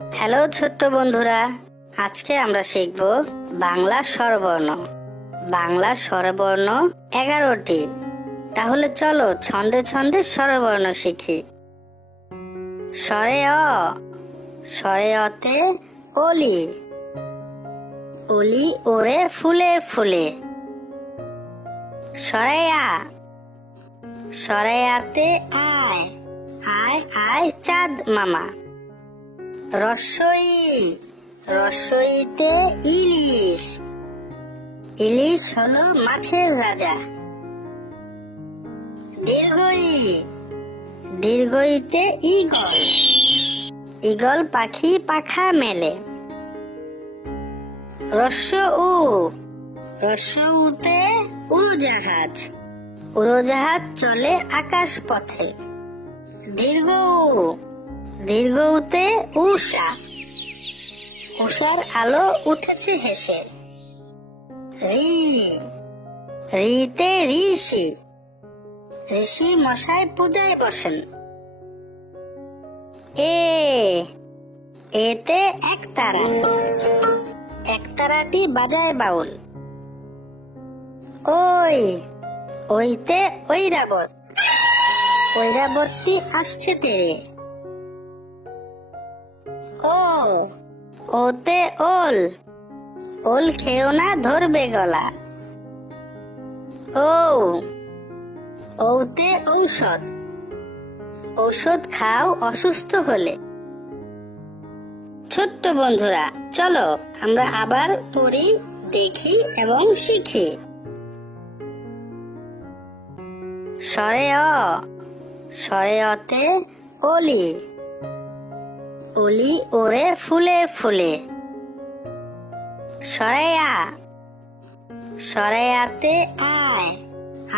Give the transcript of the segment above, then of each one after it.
Hello ছোট্ট বন্ধুরা, আজকে আমরা শিখব বাংলা স্বরবর্ণ। বাংলা স্বরবর্ণ 11টি। তাহলে চলো ছন্দে ছন্দে স্বরবর্ণ শিখি। স্বরে অ, স্বরে অতে অলি, অলি ওরে ফুলে ফুলে। স্বরে আ, স্বরে আতে আয়, আয় আয় চাঁদ মামা। রস্বই, রস্বইতে ইলিশ, ইলিশ হলো মাছের রাজা। দীর্ঘই, দীর্ঘইতে ঈগল, ঈগল পাখি পাখা মেলে। রস্ব উ, রস্ব উতে উড়োজাহাজ, উড়োজাহাজ চলে আকাশ পথে। দীর্ঘ উ, দীর্ঘ উতে উষা, উষার আলো উঠেছে হেসে। রি, রিতে ঋষি, ঋষি মশাই পূজায় বসেন। এ, এতে একতারা, একতারাটি বাজায় বাউল। ওই, ওইতে ঐরাবত, ঐরাবতটি আসছে তেরে। ও, ওতে ওল, ওল খেও না ধরবে গলা। ও, ওতে ঔষধ, ঔষধ খাও অসুস্থ হলে। ছোট্ট বন্ধুরা, চলো আমরা আবার পড়ি, দেখি এবং শিখি। স্বরে অ, স্বরে অতে অলি, অলি ওরে ফুলে ফুলে। স্বরে আ, স্বরে আতে আয়,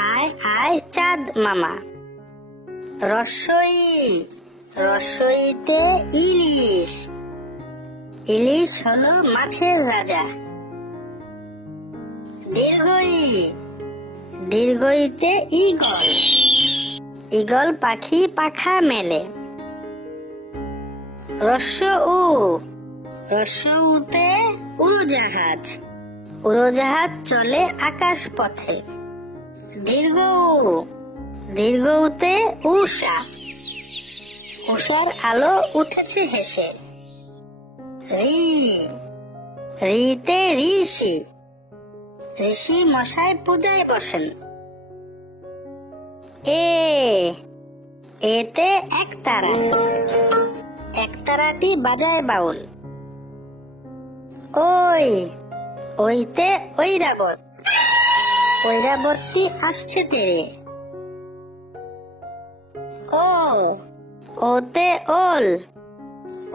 আয় আয় চাঁদ মামা। রস্বই, রস্বইতে ইলিশ, ইলিশ হলো মাছের রাজা। দীর্ঘই, দীর্ঘইতে ঈগল, ঈগল পাখি পাখা মেলে। রস্ব উ, রস্ব উতে উড়োজাহাজ, উড়োজাহাজ চলে আকাশ পথে। দীর্ঘ উ, দীর্ঘ উতে উষা, উষার আলো উঠেছে হেসে। রি, রিতে ঋষি, ঋষি মশাই পূজায় বসেন। এ, এতে একতারা, একতারাটি বাজায় বাউল। ওই, ওইতে ঐরাবত, ঐরাবতটি আসছে তেরে। ও, ওতে ওল,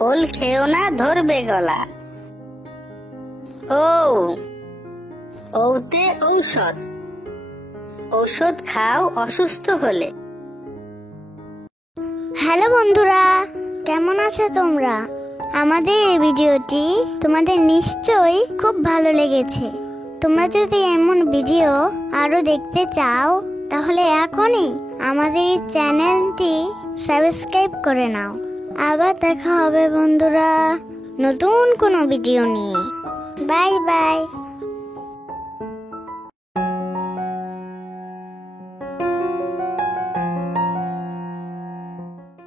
ওল খেও না ধরবে গলা। ও, ওতে ঔষধ, ঔষধ খাও অসুস্থ হলে। হ্যালো বন্ধুরা, কেমন আছো তোমরা? আমাদের এই ভিডিওটি তোমাদের নিশ্চয়ই খুব ভালো লেগেছে। তোমরা যদি এমন ভিডিও আরো দেখতে চাও তাহলে এখনই আমাদের এই চ্যানেলটি সাবস্ক্রাইব করে নাও। আবার দেখা হবে বন্ধুরা নতুন কোনো ভিডিও নিয়ে। Bye bye.